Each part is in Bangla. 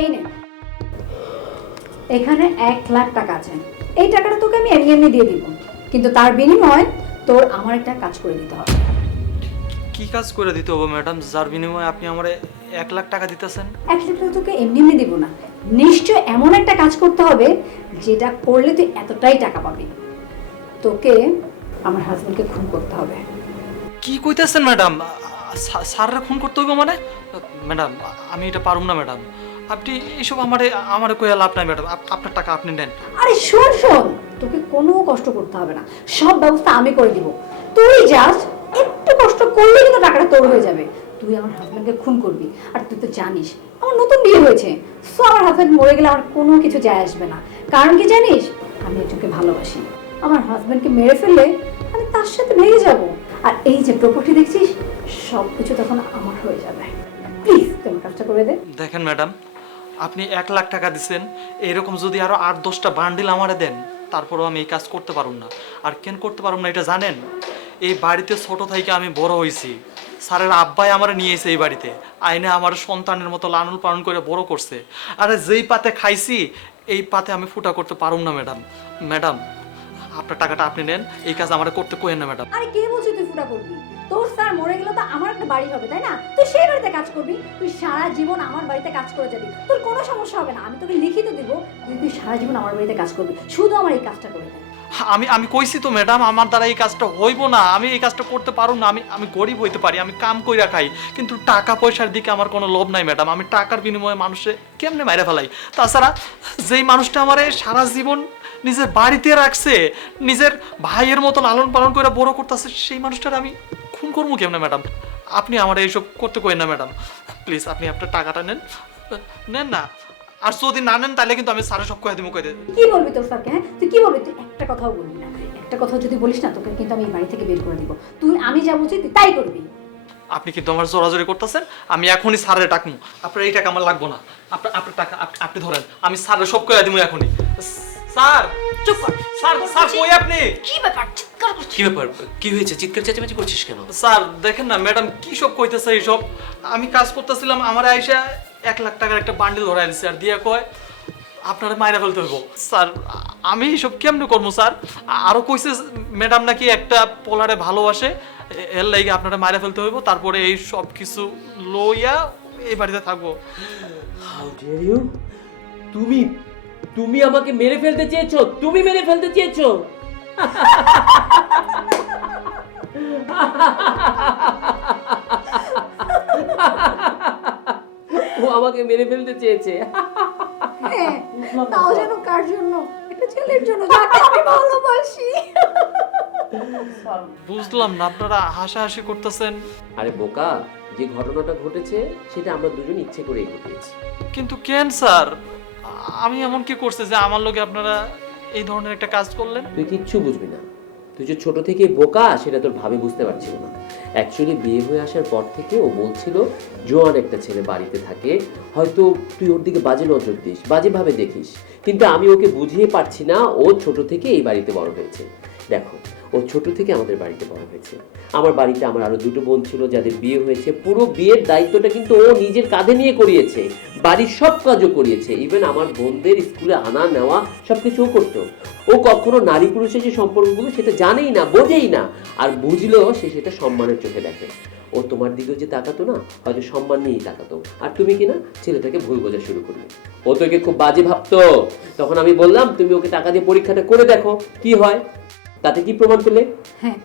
এই নে, এখানে 1,00,000 টাকা আছে। এই টাকাটা তোকে আমি এমনি এমনি দিয়ে দিব, কিন্তু তার বিনিময়ে তোর আমার একটা কাজ করে দিতে হবে। কি কাজ করে দিতে হবে ম্যাডাম, যার বিনিময়ে আপনি আমারে 1,00,000 টাকা দিতেছেন? 1,00,000 টাকা তোকে এমনি এমনি দিব না, নিশ্চয় এমন একটা কাজ করতে হবে যেটা করলে তুই এতটাই টাকা পাবি। তোকে আমার হাজবেন্ডকে খুন করতে হবে। কি কইতেছেন ম্যাডাম? স্যাররা খুন করতে হবে মানে? ম্যাডাম আমি এটা পারুম না ম্যাডাম, আপনি এইসব আমারে কইয়া লাভ নাই ম্যাডাম, আপনার টাকা আপনি নেন। আরে শোন শোন, তোকে কোনো কষ্ট করতে হবে না, সব ব্যবস্থা আমি করে দিব। তুই জাস্ট একটু কষ্ট করলেই কিন্তু টাকাটা তোর হয়ে যাবে। তুই আমার হাজবেন্ডকে খুন করবি, আর তুই তো জানিস আমার নতুন বিয়ে হয়েছে, সো আমার হাজবেন্ড মরে গেলে আমার কোনো কিছু যায় আসবে না। কারণ কি জানিস, আমি একজনকে ভালোবাসি। আমার হাজবেন্ডকে মেরে ফেললে আমি তার সাথে ভেঙে যাব, আর এই যে প্রপার্টি দেখছিস সব কিছু তখন আমার হয়ে যাবে। প্লিজ তুমি কাজটা করে দে। দেখেন ম্যাডাম, আপনি 1,00,000 টাকা দিচ্ছেন, এরকম যদি আরো 8-10টা বান্ডিল আমারে দেন, তারপরেও আমি এই কাজ করতে পারুম না। আর কেন করতে পারুম না এটা জানেন? এই বাড়িতে ছোট থেকে আমি বড় হয়েছি, স্যারের আব্বাই আমার নিয়ে এসে এই বাড়িতে আইনে আমার সন্তানের মতো লালন পালন করে বড় করছে। আরে যেই পাতে খাইছি এই পাতে আমি ফুটা করতে পারুম না ম্যাডাম। ম্যাডাম আপনার টাকাটা আপনি নেন, এই কাজ আমার করতে কোয়েন না ম্যাডাম। আরে কে বলছিস তুই ফুটা করবি? তোর স্যার মরে গেল তো আমার একটা বাড়ি হবে, তাই না? তুই সেই বাড়িতে কাজ করবি, তুই সারা জীবন আমার বাড়িতে কাজ করে যাবি, তোর কোনো সমস্যা হবে না। আমি তোকে লিখিত দিব, তুই সারা জীবন আমার বাড়িতে কাজ করবি, শুধু আমার এই কাজটা করে দে। আমি কইছি তো ম্যাডাম, আমার দ্বারা এই কাজটা হইব না, আমি এই কাজটা করতে পারুম না। আমি গরিব হইতে পারি, আমি কাম কইরা খাই, কিন্তু টাকা পয়সার দিকে আমার কোনো লোভ নাই ম্যাডাম। আমি টাকার বিনিময়ে মানুষে কেমনে মাইরা ফেলাই? তাছাড়া যেই মানুষটা আমারে সারা জীবন নিজের বাড়িতে রাখছে, নিজের ভাইয়ের মতো লালন পালন করে বড় করতেছে, সেই মানুষটার আমি খুন করবো কেমনে ম্যাডাম? আপনি আমার এইসব করতে কইেন না ম্যাডাম, প্লিজ আপনি আপনার টাকাটা নেন, নেন না। আর যদি না নেন তাহলে কিন্তু আমি সারা সব কয়ে দিব, কয়ে দেব। কি বলবি তোর স্যারকে? হ্যাঁ তুই কি বলবি? তুই একটা কথাও বলবি না, একটা কথা যদি বলিস না তোকে কিন্তু আমি এই বাড়ি থেকে বের করে দিব। তুই আমি যা বলছি তুই তাই করবি। আপনি কিন্তু আমার জোরাজোরি করতেছেন, আমি এখনই স্যারের ডাকমু। আপনার এই টাকা আমার লাগবো না, আপনার টাকা আপনি ধরেন, আমি স্যারের সব কয়ে দিব এখনই। স্যার চুপ কর। স্যার স্যার কই আপনি? কি ব্যাপার চিৎকার করছিস? কি ব্যাপার, কি হয়েছে? চিৎকার চেঁচামেচি করছিস কেন? স্যার দেখেন না ম্যাডাম কি সব কইতেছে এইসব। আমি কাজ করতেছিলাম, আমার আইসা 1,00,000 টাকার একটা বান্ডিল ধরাই দিছে, আর দিয়া কয় আপনারা মাইরা ফেলতে হইব। স্যার আমি এইসব কেমনে করবো স্যার? আরো কইছে ম্যাডাম নাকি একটা পোলারে ভালোবাসে, এর লাইগে আপনারা মাইরা ফেলতে হইব, তারপরে এই সব কিছু লইয়া এই বাড়িতে থাকবো। How dear you! তুমি তুমি আমাকে মেরে ফেলতে চেয়েছো, তুমি মেরে ফেলতে চেয়েছো। ও আমাকে মেরে ফেলতে চেয়েছে। হ্যাঁ, তাও যেন কার জন্য? একটা ছেলের জন্য যাকে আমি ভালোবাসি। বুঝলাম না, আপনারা হাসাহাসি করতেছেন। আরে বোকা, যে ঘটনাটা ঘটেছে সেটা আমরা দুজন ইচ্ছে করেই ঘটিয়েছি। কিন্তু কেন স্যার, আমি এমন কি করছে যে আমার লগে আপনারা এই ধরনের একটা কাজ করলেন? তুই কিচ্ছু বুঝবি না, তুই যে ছোট থেকে বোকা সেটা তোর ভাবে বুঝতে পারছিল না। অ্যাকচুয়ালি বিয়ে হয়ে আসার পর থেকে ও বলছিল জোয়ান একটা ছেলে বাড়িতে থাকে, হয়তো তুই ওর দিকে বাজে নজর দিস, বাজেভাবে দেখিস, কিন্তু আমি ওকে বুঝিয়ে পারছি না। ও ছোট থেকে এই বাড়িতে বড় হয়েছে। দেখো, ও ছোট থেকে আমাদের বাড়িতে বড় হয়েছে। আমার বাড়িতে আমার আরো দুটো বোন ছিল যাদের বিয়ে হয়েছে, পুরো বিয়ের দায়িত্বটা কিন্তু ও নিজের কাঁধে নিয়ে করিয়েছে, বাড়ির সব কাজও করিয়েছে, ইভেন আমার বোনদের স্কুলে আনা নেওয়া সবকিছু ও করতো। ও কখনো নারী পুরুষের যে সম্পর্কগুলো সেটা জানেই না, বোঝেই না, আর বুঝলেও সে সেটা সম্মানের চোখে দেখে। ও তোমার দিকেও যে তাকাতো না, হয়তো সম্মান নিয়েই তাকাতো, আর তুমি কিনা ছেলেটাকে ভুল বোঝা শুরু করলে। ও তোকে খুব বাজে ভাবতো। তখন আমি বললাম তুমি ওকে টাকা দিয়ে পরীক্ষাটা করে দেখো কি হয়, তাতে কি প্রমাণ পেলে? হ্যাঁ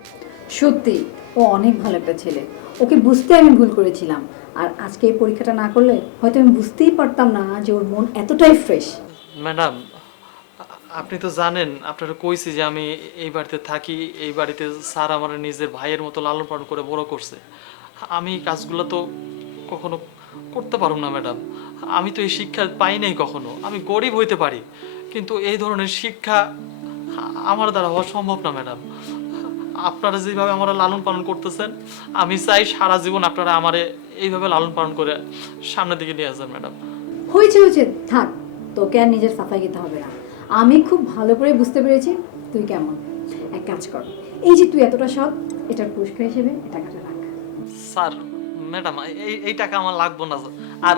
সত্যি, ও অনেক ভালো একটা ছেলে, ওকে বুঝতে আমি ভুল করেছিলাম। আর আজকে এই পরীক্ষাটা না করলে হয়তো আমি বুঝতেই পারতাম না যে ওর মন এতটাই ফ্রেশ। ম্যাডাম আপনি তো জানেন, আপনারা কইছি যে আমি এই বাড়িতে থাকি, এই বাড়িতে স্যার আমার নিজের ভাইয়ের মতো লালন পালন করে বড় করছে। আমি এই কাজগুলো তো কখনো করতে পারব না ম্যাডাম, আমি তো এই শিক্ষা পাই নাই কখনো। আমি গরিব হইতে পারি, কিন্তু এই ধরনের শিক্ষা আমার দ্বারা হওয়া সম্ভব না ম্যাডাম। আপনারা যেভাবে আমার লালন পালন করতেছেন, আমি চাই সারা জীবন আপনারা আমারে এইভাবে লালন পালন করে সামনের দিকে নিয়ে আসেন ম্যাডাম। হয়েছে হয়েছে, থাক, তোকে আর নিজের সাফাই দিতে হবে না। আমি খুব ভালো করে বুঝতে পেরেছি তুই কেমন। এক কাজ কর, এই যে তুই এতটা সৎ, এটার পুরস্কার হিসেবে টাকাটা রাখ। স্যার ম্যাডাম এই টাকা আমার লাগবো না, আর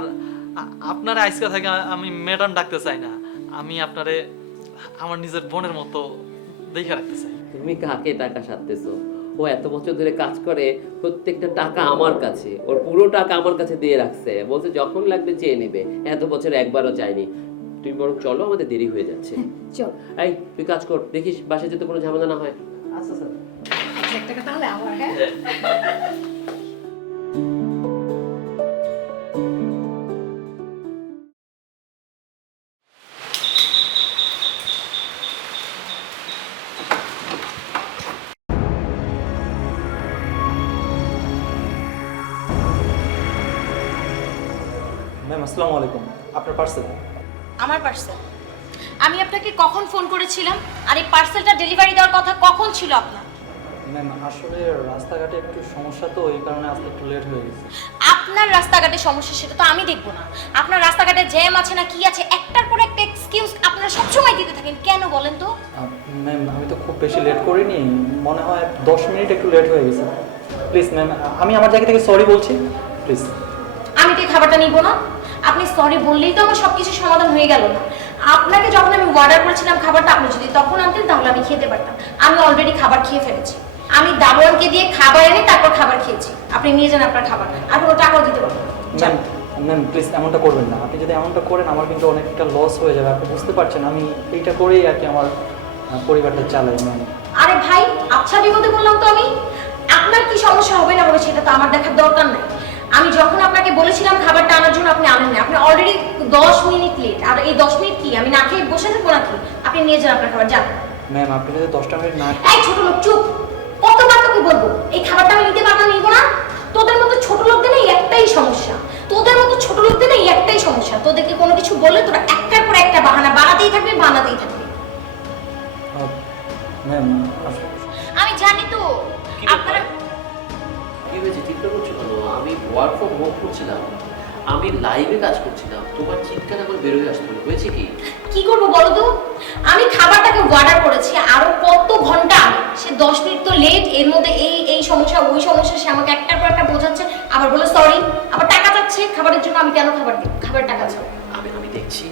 আপনারে আজকে থেকে আমি ম্যাডাম ডাকতে চাই না, আমি আপনারে আমার নিজের বোনের মতো দেখে রাখতে চাই। তুমি কাকে টাকা সাধতেছো? ও এত বছর ধরে কাজ করে, প্রত্যেকটা টাকা আমার কাছে, ওর পুরো টাকা আমার কাছে দিয়ে রাখছে, বলছে যখন লাগবে চেয়ে নেবে, এত বছর একবারও চাইনি। তুমি বরং চলো, আমাদের দেরি হয়ে যাচ্ছে। চল এই তুই কাজ কর, দেখিস বাসায় যেতে কোনো ঝামেলা না হয়। আচ্ছা স্যার। 1 টাকা তাহলে আমার, হ্যাঁ? ম্যাম আসসালামু আলাইকুম, আপনার পার্সেল। আমার পার্সেল? আমি আপনাকে কখন ফোন করেছিলাম? আর এই পার্সেলটা ডেলিভারি দেওয়ার কথা কখন ছিল আপনার? ম্যাম আসলে রাস্তাঘাটে একটু সমস্যা, তো এই কারণে আসতে একটু লেট হয়ে গেছে। আপনার রাস্তাঘাটে সমস্যা সেটা তো আমি দেখবো না। আপনার রাস্তাঘাটে জ্যাম আছে না কি আছে, একটার পর একটা এক্সকিউজ আপনারা সবসময় দিতে থাকেন, কেন বলেন তো? ম্যাম আমি তো খুব বেশি লেট করিনি, মনে হয় 10 মিনিট একটু লেট হয়ে গেছে। প্লিজ ম্যাম, আমি আমার জায়গা থেকে সরি বলছি, প্লিজ। আমি তো এই খাবারটা নিব না। আপনি সরি বললেই তো আমার সবকিছু সমাধান হয়ে গেল না। আপনাকে যখন আমি অর্ডার করেছিলাম খাবারটা, আপনি যদি তখন আনতেন তাহলে আমি খেতে পারতাম। আমি অলরেডি খাবার খেয়ে ফেলেছি। আমি দারোয়ানকে দিয়ে খাবার এনে তারপর খাবার খেয়েছি। আপনি নিয়ে যান আপনার খাবার, আর কোনো টাকাও দিতে পারবেন না। ম্যাম ম্যাম প্লিজ এমনটা করবেন না। আপনি যদি এমনটা করেন আমার কিন্তু অনেকটা লস হয়ে যাবে। আপনি বুঝতে পারছেন আমি এইটা করেই আর কি আমার পরিবারটা চালাই। ম্যাম আরে ভাই, আচ্ছা বিপদে বললাম তো আমি। আপনার কি সমস্যা হবে না হবে সেটা তো আমার দেখার দরকার নাই। আমি যখন আপনাকে বলেছিলাম খাবারটা আনার জন্য, আপনি আনেন না। আপনি অলরেডি 10 মিনিট লেট। আর এই 10 মিনিট কি আমি না খেয়ে বসে থাকবো নাকি? আপনি নিয়ে যান আপনার খাবার, যান। ম্যাম আপনি যদি 10টা মিনিট না এই ছোট লোক, চুপ! কতবার তোকে বলবো এই খাবারটা আমি নিতে পারবো না, নিবো না? তোদের মতো ছোট লোকদের না এই একটাই সমস্যা। তোদের মতো ছোট লোকদের না এই একটাই সমস্যা। তোদেরকে কোনো কিছু বললে তোরা একটার পর একটা বাহানা বানাতেই থাকবে, বানাতেই থাকবে। ম্যাম আমি জানি তো আপনারা কি হয়েছে, চিন্তা করছো কেন? আমি ওয়ার্ক ফ্রম হোম করছিলাম, আমি লাইভে কাজ করছিলাম, তোমার চিৎকার আমার বেরোয় আসতো। হয়েছে কি? কি করবো বলো তো? আমি খাবারটাকে অর্ডার করেছি আরো কত ঘন্টা আগে, সে 10 মিনিট তো লেট। এর মধ্যে এই সমস্যা ওই সমস্যা, সে আমাকে একটার পর একটা বোঝাচ্ছে, আবার বলে সরি, আবার টাকা চাচ্ছে খাবারের জন্য। আমি কেন খাবার দিই? খাবার টাকা চাও। আমি দেখছি,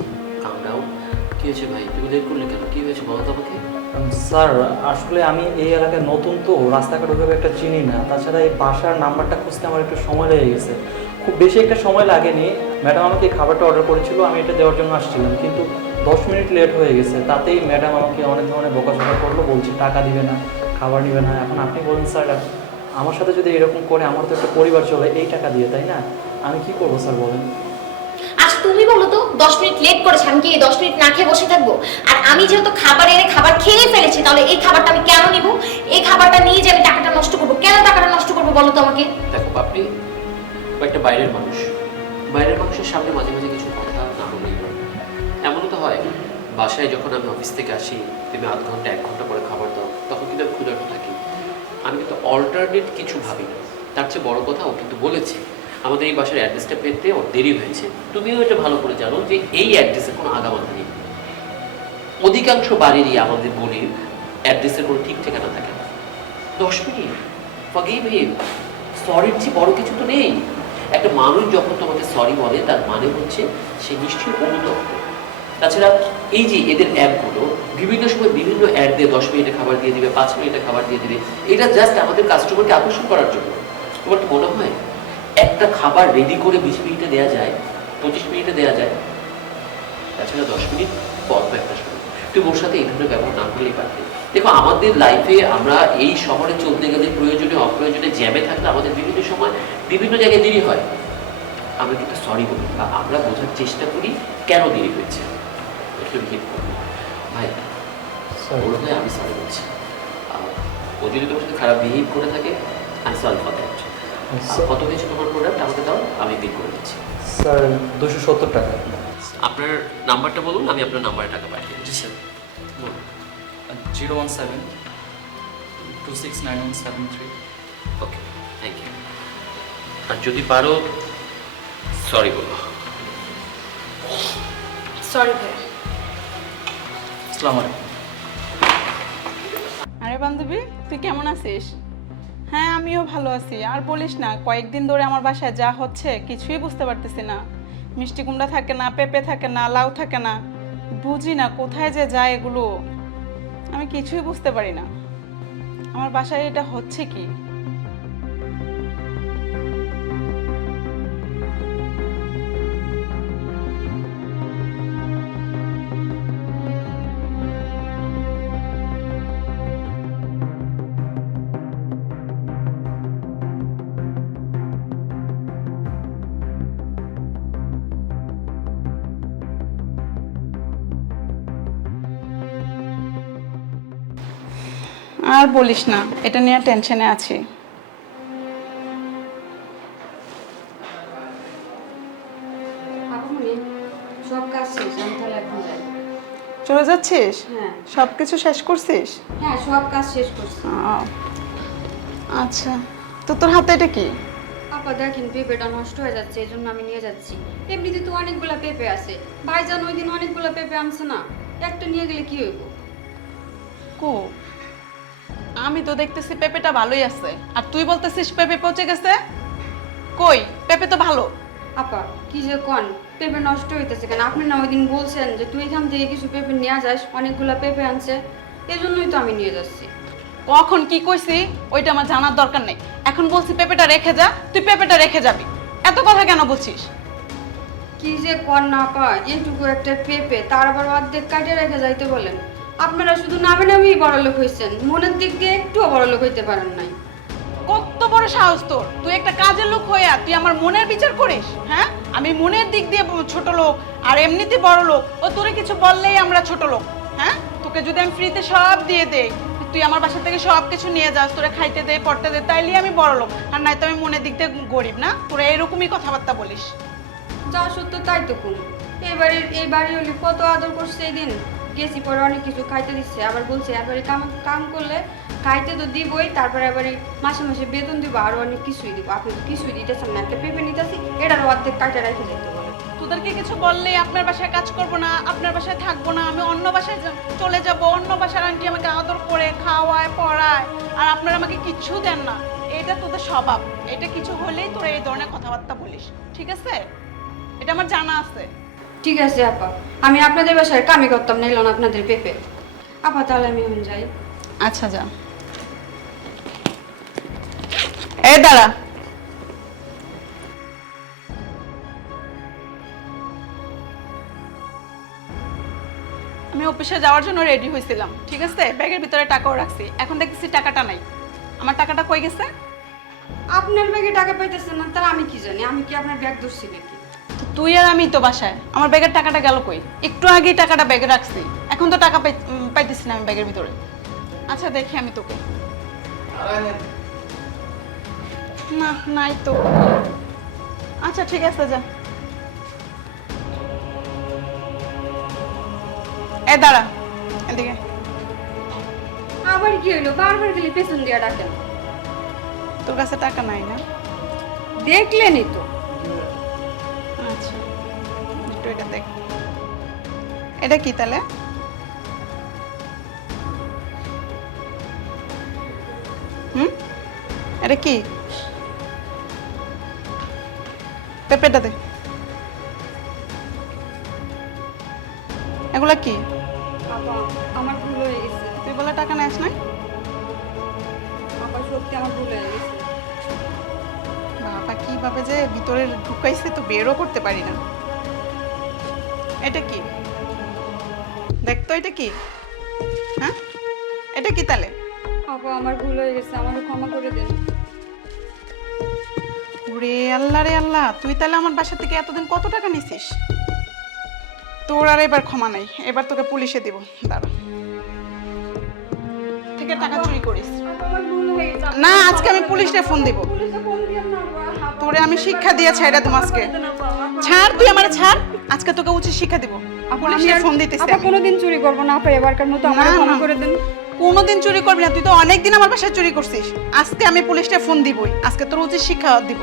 আমরাও। কি হয়েছে ভাই, তুমি লেট করলে কেন? কি হয়েছে বলো তো আমাকে। স্যার আসলে আমি এই এলাকায় নতুন, তো রাস্তাঘাট ওইভাবে একটা চিনি না। তাছাড়া এই বাসার নাম্বারটা খুঁজতে আমার একটু সময় লেগে গেছে। খুব বেশি একটা সময় লাগেনি। ম্যাডাম আমাকে এই খাবারটা অর্ডার করেছিল, আমি এটা দেওয়ার জন্য আসছিলাম, কিন্তু 10 মিনিট লেট হয়ে গেছে। তাতেই ম্যাডাম আমাকে অনেক ধরনের বকাঝকা করলো, বলছে টাকা দিবে না, খাবার নিবে না। এখন আপনি বলুন স্যার, আমার সাথে যদি এরকম করে, আমার তো একটা পরিবার চলে এই টাকা দিয়ে, তাই না? আমি কি করবো স্যার বলেন? আচ্ছা তুমি বলো তো, 10 মিনিট লেট করেছে, আমি কি এই 10 মিনিট না খেয়ে বসে থাকবো? আর আমি যেহেতু খাবার এনে খাবার খেয়ে ফেলেছি, তাহলে এই খাবারটা আমি কেন নিব? এই খাবারটা নিয়ে যে আমি টাকাটা নষ্ট করবো, কেন টাকাটা নষ্ট করবো বলো তো আমাকে? দেখো আপনি একটা বাইরের মানুষ, বাইরের মানুষের সামনে মাঝে মাঝে কিছু কথা না বললেই হয়। এমনও তো হয় বাসায় যখন আমি অফিস থেকে আসি, তুমি আধ ঘন্টা 1 ঘন্টা পরে খাবার দাও, তখন কিন্তু আমি ক্ষুধার্ত থাকি। আমি কিন্তু অল্টারনেট কিছু ভাবি না। তার চেয়ে বড় কথা, ও কিন্তু বলেছে আমাদের এই বাসার অ্যাড্রেসটা পেতে ওর দেরি হয়েছে। তুমিও এটা ভালো করে জানো যে এই অ্যাড্রেসে কোনো আগামাথা নেই। অধিকাংশ বাড়িরই আমাদের গলির অ্যাড্রেসের কোনো ঠিক ঠিকানা থাকে না। 10 মিনিট ফরগিভ হিম, সরির চেয়ে বড় কিছু তো নেই। একটা মানুষ যখন তোমাকে সরি বলে, তার মানে হচ্ছে সে নিশ্চয়ই অনুতপ্ত। তাছাড়া এই যে এদের অ্যাপগুলো বিভিন্ন সময় বিভিন্ন অ্যাড দিয়ে 10 মিনিটে খাবার দিয়ে দিবে, 5 মিনিটে খাবার দিয়ে দিবে, এটা জাস্ট আমাদের কাস্টমারকে আকর্ষণ করার জন্য। তোমার কি মনে হয় একটা খাবার রেডি করে 20 মিনিটে দেওয়া যায়, 25 মিনিটে দেওয়া যায়? তাছাড়া 10 মিনিট বড় একটা সময়। তুমি ওর সাথে এই ধরনের ব্যবহার না করলেই পারবে। দেখো আমাদের লাইফে আমরা এই শহরে চলতে গেলে প্রয়োজনে অপ্রয়োজনে জ্যামে থাকলে আমাদের বিভিন্ন সময় বিভিন্ন জায়গায় দেরি হয়। আমরা কিন্তু সরি বলি বা আমরা বোঝার চেষ্টা করি কেন দেরি হয়েছে। একটু হিট করবো ভাই, ওর হয়ে আমি সরি বলছি। ও যদি তোমার সাথে খারাপ বিহেভ করে থাকে, আই সরি ফর দ্যাট। কত হয়েছে তোমার প্রোডাক্ট আমাকে দাও, আমি বিল করে দিচ্ছি। স্যার 270 টাকা। আপনার নাম্বারটা বলুন, আমি আপনার নাম্বারে টাকা পাঠিয়ে দিচ্ছি। স্যার 017 269173। Okay, thank you. আর যদি পারো সরি বলো। সরি ভাই। আসসালামু আলাইকুম। আরে বান্ধবী, তুই কেমন আছিস? হ্যাঁ আমিও ভালো আছি। আর বলিস না, কয়েকদিন ধরে আমার বাসায় যা হচ্ছে কিছুই বুঝতে পারতেছি না। মিষ্টি কুমড়া থাকে না, পেঁপে থাকে না, লাউ থাকে না, বুঝি না কোথায় যে যায় এগুলো। আমি কিছুই বুঝতে পারি না আমার বাসায় এটা হচ্ছে কি। আর বলিস না, এটা নিয়ে টেনশনে আছি। সব কাজ শেষ, আমি তাহলে এখন যাই। চলে যাচ্ছিস? হ্যাঁ সব কিছু শেষ করছিস? হ্যাঁ, সব কাজ শেষ করছি। আচ্ছা, তো তোর হাতে এটা কি? আপা দেখেন, পেঁপেটা নষ্ট হয়ে যাচ্ছে, এই জন্য আমি নিয়ে যাচ্ছি। এমনিতে তো অনেকগুলা পেঁপে আছে, ভাইজান ওই দিন অনেকগুলা পেঁপে আনছে না, একটা নিয়ে গেলে কি হইব? কো, আমি তো দেখতেছি পেঁপেটা ভালোই আছে, আর তুই বলতেছিস পেঁপে পচে গেছে। কই, পেঁপে তো ভালো। আপা কি যে কন, পেঁপে নষ্ট হইতেছে কেন? আপনি না ওই দিন বলছেন যে তুই এখান থেকে কিছু পেঁপে নিয়ে যাস, অনেকগুলা পেঁপে আনছে, এই জন্যই তো আমি নিয়ে যাচ্ছি। কখন কি কইছি ওইটা আমার জানার দরকার নেই। এখন বলছি পেঁপেটা রেখে যা, তুই পেঁপেটা রেখে যাবি। এত কথা কেন বলছিস? কি যে কন না আপা, এইটুকু একটা পেঁপে তার আবার অর্ধেক কাটিয়ে রেখে যাইতে বলেন? আপনারা শুধু নামে নামেই বড়লোক হয়েছেন, মনের দিক দিয়ে একটুও বড়লোক হইতে পারেন নাই। কত বড় সাহস তোর! তুই একটা কাজের লোক হয়ে তুই আমার মনের বিচার করিস? হ্যাঁ, আমি মনের দিক দিয়ে ছোট লোক আর এমনিতে বড় লোক, ও তোরে কিছু বললেই আমরা ছোট লোক। হ্যাঁ, তোকে যদি আমি ফ্রিতে সব দিয়ে দেই, তুই আমার বাসা থেকে সব কিছু নিয়ে যাস, তোরে খাইতে দে, পড়তে দে, তাইলে আমি বড় লোক, আর নাই তো আমি মনের দিক দিয়ে গরিব না? তোরা এরকমই কথাবার্তা বলিস। যা সত্য তাই তো কোন, এই বাড়ি হলে কত আদর করছে। এই দিন গেছি, পরে অনেক কিছু খাইতে দিচ্ছে, আবার বলছে এবারে কাম করলে খাইতে তো দিবই, তারপরে এবারে মাসে মাসে বেতন দিব, আরো অনেক কিছুই দিব। আপনি তো কিছুই দিতেছেন না, একটা পেঁপে নিতেছি, এটারও অর্ধেক কাটে রেখে যেতে বলে। তোদেরকে কিছু বললে আপনার বাসায় কাজ করব না, আপনার বাসায় থাকবো না, আমি অন্য বাসায় চলে যাব, অন্য বাসার আন্টি আমাকে আদর করে খাওয়ায় পড়ায়, আর আপনারা আমাকে কিচ্ছু দেন না। এটা তোদের স্বভাব, এটা কিছু হলেই তোরা এই ধরনের কথাবার্তা বলিস, ঠিক আছে? এটা আমার জানা আছে। ঠিক আছে আপা, আমি আপনাদের বাসায় কামই করতাম না, এলাম আপনাদের পেঁপে। আপা তাহলে আমি এখন যাই। আচ্ছা যা। এই দাঁড়া, আমি অফিসে যাওয়ার জন্য রেডি হয়েছিলাম, ঠিক আছে? ব্যাগের ভিতরে টাকাও রাখছি, এখন দেখতেছি টাকাটা নাই। আমার টাকাটা কই গেছে? আপনার ব্যাগে টাকা পাইতেছেন না, তার আমি কি জানি? আমি কি আপনার ব্যাগ ধরছি নাকি? তো তুই আর আমি তো বাসায়, আমার ব্যাগের টাকাটা গেল কই? একটু আগেই টাকাটা ব্যাগে রাখছি, এখন তো টাকা পাইতেছি না আমি ব্যাগের ভিতরে। আচ্ছা দেখি আমি তোকে। না, নাই তো। আচ্ছা ঠিক আছে, যা। এ দাঁড়া, এদিকে। আবার কি হইলো? বারবার গেলে পেছন দিয়ে ডাকেন। তোর কাছে টাকা নাই না? দেখলেনই তো। আচ্ছা, একটু এটা দেখ। এটা কি তাহলে? এটা কি? পেঁপেটা দে। এগুলা কি? আপা আমার ভুল হয়ে গেছে। তুই বলে টাকা নেস না? আপা সত্যি আমার ভুল হয়ে গেছে। বাবা কিভাবে যে ভিতরে ঢুকাইছে তো বেরও করতে পারি না। এটা কি? দেখ তো এটা কি? হ্যাঁ, এটা কি তাহলে? আপা আমার ভুল হয়ে গেছে, আমাকে ক্ষমা করে দেন। ওরে আল্লাহ রে আল্লাহ, তুই তাহলে আমার বাসা থেকে এতদিন কত টাকা নিছিস? তোর আর এবার ক্ষমা নাই, এবার তোকে পুলিশে দিব। দাঁড়া, থেকে টাকা চুরি করিস আপা আমার ভুল হয়ে গেছে। না, আজকে আমি পুলিশে ফোন দিব। পুলিশে ফোন দিয়েন না আপা। তোরে আমি শিক্ষা দিয়ে ছাইড়া দেব আজকে। ছাড়, তুই আমারে ছাড়, আজকে তোকে উচিত শিক্ষা দিব। পুলিশে ফোন দিতেছি আপা আমি। কোনোদিন চুরি করব না আপা, এবারকার মতো আমাকে না, ক্ষমা না। করে দেন। কোনোদিন চুরি করবি না, তুই তো অনেকদিন আমার বাসায় চুরি করছিস। আজকে আমি পুলিশে ফোন দিবই, আজকে তোর উচিত শিক্ষা দিব।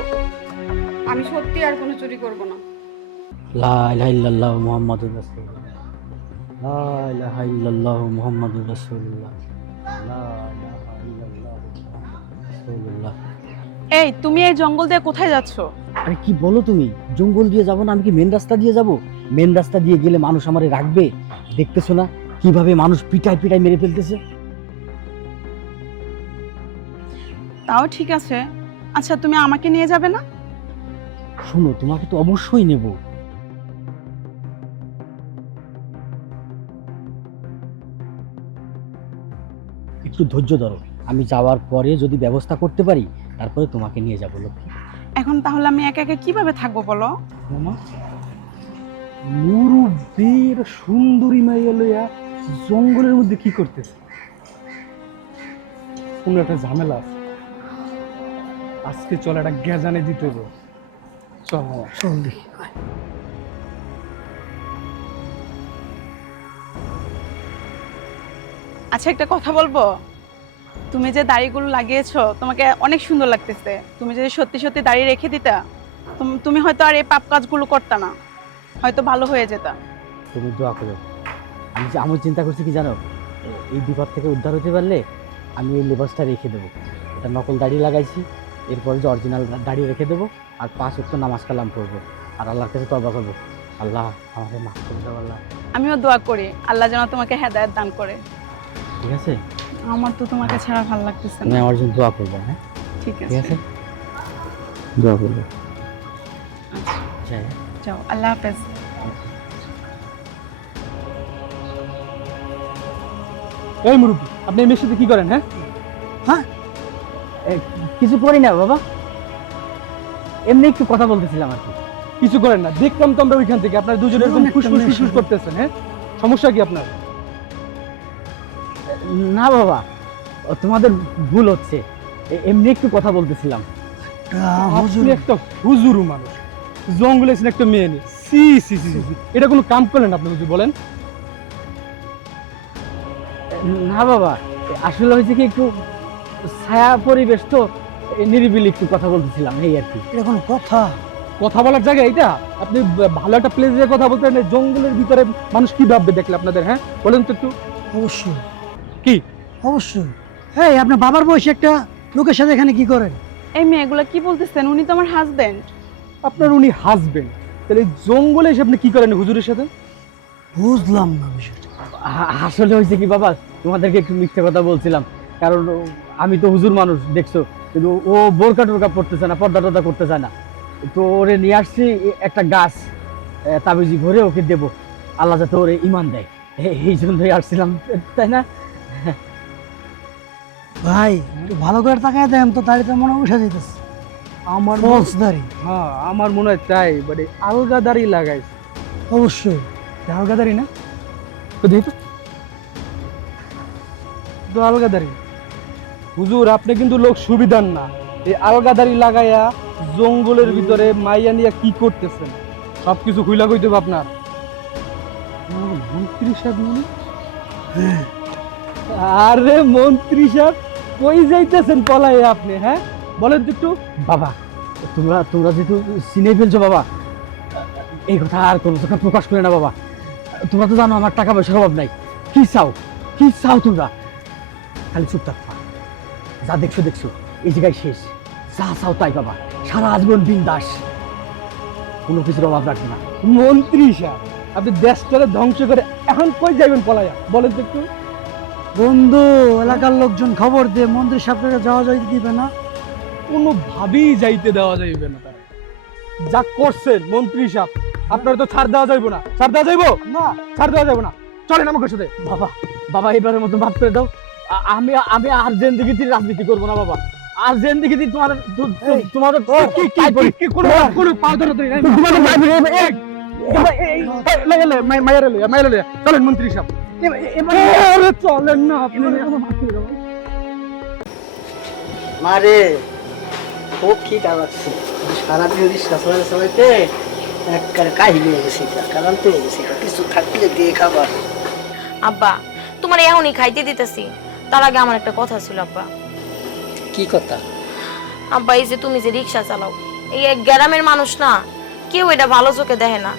আমি সত্যি আর কোনো চুরি করব না। লা ইলাহা ইল্লাল্লাহু মুহাম্মাদুর রাসূলুল্লাহ, লা ইলাহা ইল্লাল্লাহু মুহাম্মাদুর রাসূলুল্লাহ, লা ইলাহা ইল্লাল্লাহু মুহাম্মাদুর রাসূলুল্লাহ। এই, তুমি এই জঙ্গল দিয়ে কোথায় যাচ্ছ? আরে কি বলো তুমি? জঙ্গল দিয়ে যাবো না, আমি কি মেন রাস্তা দিয়ে যাব? মেন রাস্তা দিয়ে গেলে মানুষ আমারে রাখবে? দেখতেছো না কিভাবে মানুষ পিটায় পিটায় মেরে ফেলতেছে। তাও ঠিক আছে। আচ্ছা তুমি আমাকে নিয়ে যাবে না? শোনো, তোমাকে তো অবশ্যই নেব। একটু ধৈর্য ধরো, আমি যাওয়ার পরে যদি ব্যবস্থা করতে পারি তারপরে তোমাকে নিয়ে যাবো লক্ষ্মী। এখন তাহলে আমি একা একা কিভাবে থাকবো বলো? মামা মুরুব্বির সুন্দরী মাইয়া লইয়া জঙ্গলের মধ্যে কি করতেছে? কোনো একটা ঝামেলা আছে। আজকে চল একটা গ্যাজানে দিতে হবে। চল মামা, চল দেখি। আচ্ছা একটা কথা বলবো? তুমি যে দাড়িগুলো লাগিয়েছো তোমাকে অনেক সুন্দর লাগতেছে। তুমি যদি সত্যি সত্যি দাড়ি রেখে দিতা তুমি হয়তো আর এই পাপ কাজগুলো করতে না, হয়তো ভালো হয়ে যেতা। তুমি দোয়া করো। আমি চিন্তা করছি কি জানো, এই বিপদ থেকে উদ্ধার হতে পারলে আমি এই লেবাসটা রেখে দেবো। এটা নকল দাড়ি লাগাইছি, এরপরে যে অরিজিনাল দাড়ি রেখে দেবো আর 5 ওয়াক্ত নামাজ কালাম পড়বো আর আল্লাহর কাছে তওবা করবো। আল্লাহ আমাকে মাফ করে দাও আল্লাহ। আমিও দোয়া করি আল্লাহ যেন তোমাকে হেদায়েত দান করে। ঠিক আছে? আমার তো তোমাকে ছাড়া ভালো লাগতেছে তুমি না। আমার জন্য দোয়া করবে। হ্যাঁ ঠিক ঠিক আছে, আছে, দোয়া করবে। আচ্ছা যাই। যাও, আল্লাহ হাফেজ। এই মুরুব্বি, আপনি এই মেয়ের সাথে কি করেন? হ্যাঁ, কিছু করি না বাবা, এমনি একটু কথা বলতেছিলাম আর কি। কিছু করেন না? দেখলাম তো আমরা ওইখান থেকে আপনার দুজনে এরকম ফুসফুস ফুসফুস করতেছেন। হ্যাঁ, সমস্যা কি আপনার? না বাবা, তোমাদের ভুল হচ্ছে, এমনি একটু কথা বলতেছিলাম। আপনি একটা হুজুরু মানুষ, জঙ্গলে এসে একটা মেয়ে নেই। সি সি সি সি, এটা কোনো কাম করলেন আপনি? হুজুর বলেন। না বাবা, আসলে হয়েছে কি, একটু ছায়া পরিবেশ তো, নিরিবিলি একটু কথা বলতেছিলাম এই আর কি। এটা কোনো কথা বলার জায়গা এটা? আপনি ভালো একটা প্লেসে কথা বলতে পারেন, জঙ্গলের ভিতরে মানুষ কি ভাববে দেখলে আপনাদের? হ্যাঁ বলেন তো একটু। অবশ্যই কি? অবশ্যই। এই আপনার বাবার বয়সী একটা লোকের সাথে এখানে কি করেন? এই মেয়েগুলা কি বলতেছেন? উনি তো আমার হাজবেন্ড। আপনার উনি হাজবেন্ড, তাহলে জঙ্গলে এসে আপনি কি করেন হুজুরের সাথে? বুঝলাম না বিষয়টা। আসলে হয়েছে কি বাবা, তোমাদেরকে একটু মিথ্যে কথা বলছিলাম, কারণ আমি তো হুজুর মানুষ দেখছো, কিন্তু ও বোরকা টোরকা পড়তেছে না, পর্দা টর্দা করতে চায় না। তো ওরে নিয়ে আসছি একটা গাছ, তাবিজি ভরে ওকে দেবো, আল্লাহ যাতে ওরে ইমান দেয়, এই জন্যই আসছিলাম, তাই না? ভাই একটু ভালো করে তাকায় দেন তো, দাড়িতে মনে উঠে যেতেছে। আমার ফলস দাড়ি। হ্যাঁ, আমার মনে হয় তাই, মানে আলগা দাড়ি লাগাইছে। অবশ্যই আলগা দাড়ি না তো, দেখি তো আলগা দাড়ি। হুজুর আপনি কিন্তু লোক সুবিধার না, এই আলগা দাড়ি লাগাইয়া জঙ্গলের ভিতরে মাইয়া নিয়ে কি করতেছেন? সবকিছু খুইলা কইতে হবে আপনার। মন্ত্রী সাহেব মানে? আরে মন্ত্রী সাহেব কই যাইতেছেন পলাইয়া আপনি? হ্যাঁ বলেন তো একটু। বাবা তোমরা যেহেতু চিনে ফেলছো বাবা, এই কথা আর কোনো চোখে প্রকাশ করে না বাবা। তোমরা তো জানো আমার টাকা পয়সার অভাব নাই। কি চাও তোমরা? খালি চুপ থাকবা, যা দেখছো এই জায়গায় শেষ। যা চাও তাই বাবা, সারা জীবন বিন্দাস, কোনো কিছুর অভাব রাখবে না। মন্ত্রী সাহেব আপনি দেশটাকে ধ্বংস করে এখন কই যাবেন পলাইয়া? বলেন তো একটু। বন্ধু, এলাকার লোকজন খবর দিয়ে মন্ত্রী সাহেবকে যাওয়া যাইতে দিবে না। কোনোভাবেই যাইতে দেওয়া যাইবে না। তারা যা করছেন মন্ত্রী সাহেব, আপনার তো ছাড় দেওয়া যাইব না। ছাড় দেওয়া যাইব না, ছাড় দেওয়া যাবে না। চলেন আমাকে সাথে। বাবা এবারের মতো মাফ করে দাও। আমি আর জিন্দেগিতে রাজনীতি করবো না বাবা। আর জিন্দেগিতে তোমার কোনো পা ধরে চলেন মন্ত্রী সাহেব, চলেন না আপনি। মারে খুব খিদা লাগছে, সারাদিন রিক্সা চালাইতে একবারে কাহিল হয়ে গেছি, ক্লান্ত হয়ে গেছি। কিছু থাকলে দিয়ে খাবার। আব্বা তোমার এখনই খাইতে দিতেছি, তার আগে আমার একটা কথা ছিল আব্বা। কি কথা? আব্বা এই যে তুমি যে রিক্সা চালাও, এই এক গ্রামের মানুষ না কেউ এটা ভালো চোখে দেখে না।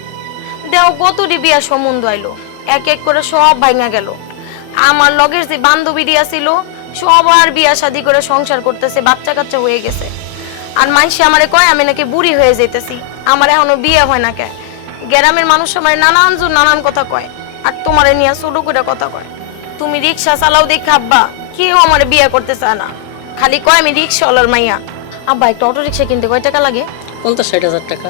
দেও কতটি বিয়ার সম্বন্ধ আইলো, এক এক করে সব ভাঙা গেল। আমার লগের যে বান্ধবীরা ছিল সবার বিয়া শাদী করে সংসার করতেছে, বাচ্চা কাচ্চা হয়ে গেছে। আর মাইসে আমারে কয় আমি নাকি বুড়ি হয়ে যাইতেছি, আমার এখনো বিয়ে হয় না কে। গ্রামের মানুষ আমার নানান কথা কয়, আর তোমারে নিয়ে ছোট করে কথা কয়। তুমি রিক্সা চালাও দেখে আব্বা কেউ আমার বিয়ে করতে চায় না, খালি কয় আমি রিক্সাওয়ালার মাইয়া। আব্বা একটা অটো রিক্সা কিনতে কয় টাকা লাগে? 50-60 টাকা।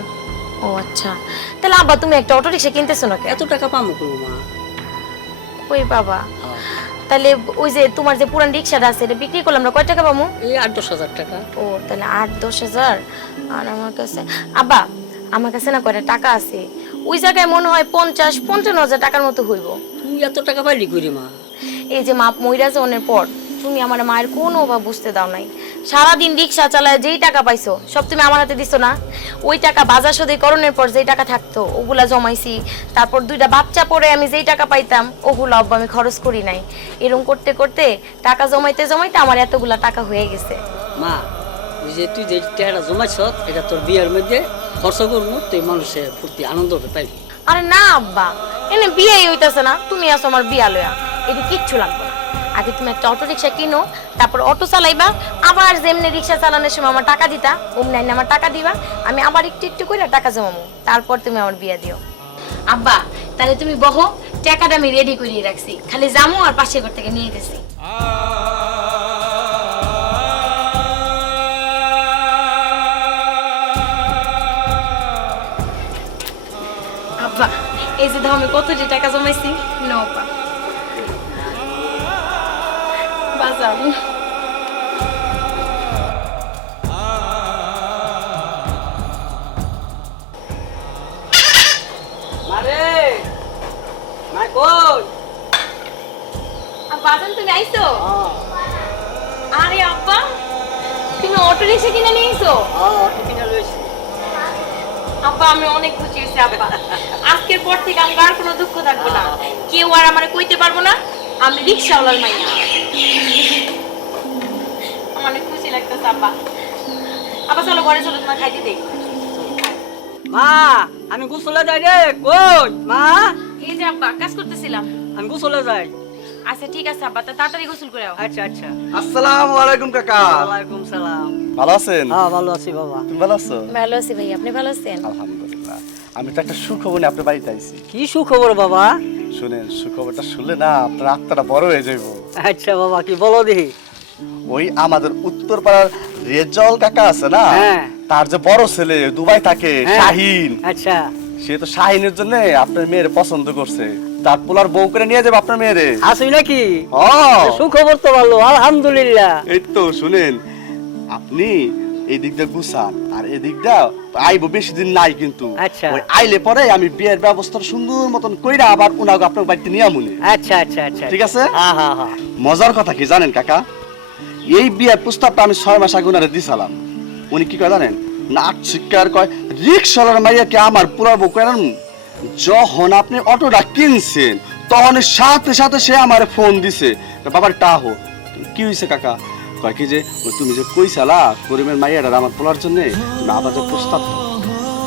ও আচ্ছা, তাহলে আব্বা তুমি একটা অটো রিক্সা কিনতেছো না? এত টাকা পাবো করবো মা? ওই বাবা, তাহলে ওই যে তোমার যে পুরান রিক্সাটা আছে এটা বিক্রি করলাম না, কয় টাকা পাবো? এই 8-10 হাজার টাকা। ও তাহলে 8-10 হাজার। আর আমার কাছে আব্বা, আমার কাছে না কয়টা টাকা আছে, ওই জায়গায় মনে হয় 50-55 হাজার টাকার মতো হইব। তুই এত টাকা পাইলি করি মা? এই যে মা মইরা যাওয়ার পর তুমি আমার মায়ের কোনো অভাব বুঝতে দাও নাই। সারাদিন রিক্সা চালায় যেই টাকা পাইছো সব তুমি আমার হাতে দিছো না? ওই টাকা বাজার সদাই করণের পর যেই টাকা থাকতো ওগুলা জমাইছি, তারপর 2টা বাচ্চা পরে আমি যেই টাকা পাইতাম ওগুলো আব্বা আমি খরচ করি নাই। এরকম করতে করতে টাকা জমাইতে জমাইতে আমার এতগুলা টাকা হয়ে গেছে। মা ওই যে তুই যে টাকাটা জমাইছ এটা তোর বিয়ের মধ্যে খরচ করবো, তুই মানুষের প্রতি আনন্দ পাইবি। আরে না আব্বা, এনে বিয়েই হইতাছে না, তুমি আসো আমার বিয়া লয়া, এটা কিচ্ছু লাগবে না। আগে তুমি একটা অটো রিক্সা কিনো, তারপর অটো চালাইবা, আবার যেমনি রিক্সা চালানোর সময় আমার টাকা দিতা অমনি আইনে আমার টাকা দিবা, আমি আবার একটু একটু করে টাকা জমাবো, তারপর তুমি আমার বিয়া দিও। আব্বা তাহলে তুমি বহো, টাকাটা আমি রেডি করিয়ে রাখছি, খালি জামু আর পাশের ঘর থেকে নিয়ে গেছি। আব্বা এই যে দাও আমি কত যে টাকা জমাইছি, নাও আব্বা বাজার। মারে মা কই? বাজান তুমি আইছো? আরে আব্বা তুমি অটো রিক্সা কিনে নিয়েছো? অটো কিনে লইছি। আব্বা আমি অনেক খুশি হয়েছি আব্বা, আজকের পর থেকে আমার আর কোনো দুঃখ থাকবে না, কেউ আর আমারে কইতে পারবো না আমি রিক্সাওয়ালার মাইয়া। আমার অনেক খুশি লাগতেছে আব্বা। আব্বা চলো ঘরে চলো, তোমার খাইতে দেই। মা আমি গোসলে যাই রে। কই মা? এই যে আব্বা কাজ করতেছিলাম। আমি গোসলে যাই। আচ্ছা ঠিক আছে আব্বা, তাড়াতাড়ি গোসল করে আও। আচ্ছা আচ্ছা। আসসালামু আলাইকুম কাকা। ওয়ালাইকুম সালাম। ভালো আছেন? হ্যাঁ ভালো আছি বাবা। তুমি ভালো আছো? ভালো আছি ভাই, আপনি ভালো আছেন? আলহামদুলিল্লাহ। আমি তো একটা সুখবর নিয়ে আপনার বাড়িতে আইছি। কি সুখবর বাবা? শুনেন, সুখবরটা শুনলে না আপনার আত্মাটা বড় হয়ে যাইব। আচ্ছা বাবা কি বলো দেখি। ওই আমাদের উত্তরপাড়ার রেজাউল কাকা আছে না, হ্যাঁ। তার যে বড় ছেলে দুবাই থাকে, হ্যাঁ। শাহিন। আচ্ছা সে তো শাহিনের জন্য আপনার মেয়ের পছন্দ করছে, তার পোলার বউ করে নিয়ে যাবে আপনার মেয়েরে। আসি নাকি? ও সুখবর তো ভালো, আলহামদুলিল্লাহ। এই তো শুনেন, আপনি এই দিকটা গুছান আর এই দিকটা আইবো, বেশি দিন নাই কিন্তু। আচ্ছা। ওই আইলে পরে আমি বিয়ের ব্যবস্থা সুন্দর মতন কইরা আবার উনাকে আপনার বাড়িতে নিয়ে আমুনি। আচ্ছা আচ্ছা আচ্ছা ঠিক আছে? হ্যাঁ হ্যাঁ হ্যাঁ। মজার কথা কি জানেন কাকা, এই বিয়ের প্রস্তাবটা আমি 6 মাস আগে উনারে দিছিলাম। উনি কি কয় জানেন, নাচ শিক্ষার কয় রিক্সাওয়ালার মাইয়াকে আমার পুরা বউ করেন। যখন আপনি অটোটা কিনছেন তখন সাথে সাথে সে আমারে ফোন দিছে, বাবার টাহো। কি হয়েছে কাকা? কয় কি যে তুমি যে কইছালা করিমের মাইয়াটা আমার পোলার জন্য, তুমি আবার যে প্রস্তাব দাও।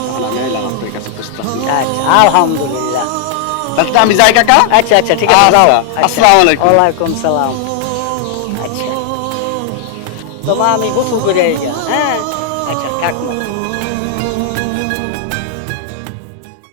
তখন আমি এলাম আপনার কাছে প্রস্তাব নিয়ে। আচ্ছা আলহামদুলিল্লাহ। তাহলে আমি যাই কাকা। আচ্ছা আচ্ছা ঠিক আছে যাও। আচ্ছা, আসসালামু আলাইকুম। ওয়ালাইকুম সালাম। আচ্ছা তোমা আমি গোসল করে আইগা। হ্যাঁ আচ্ছা থাক না।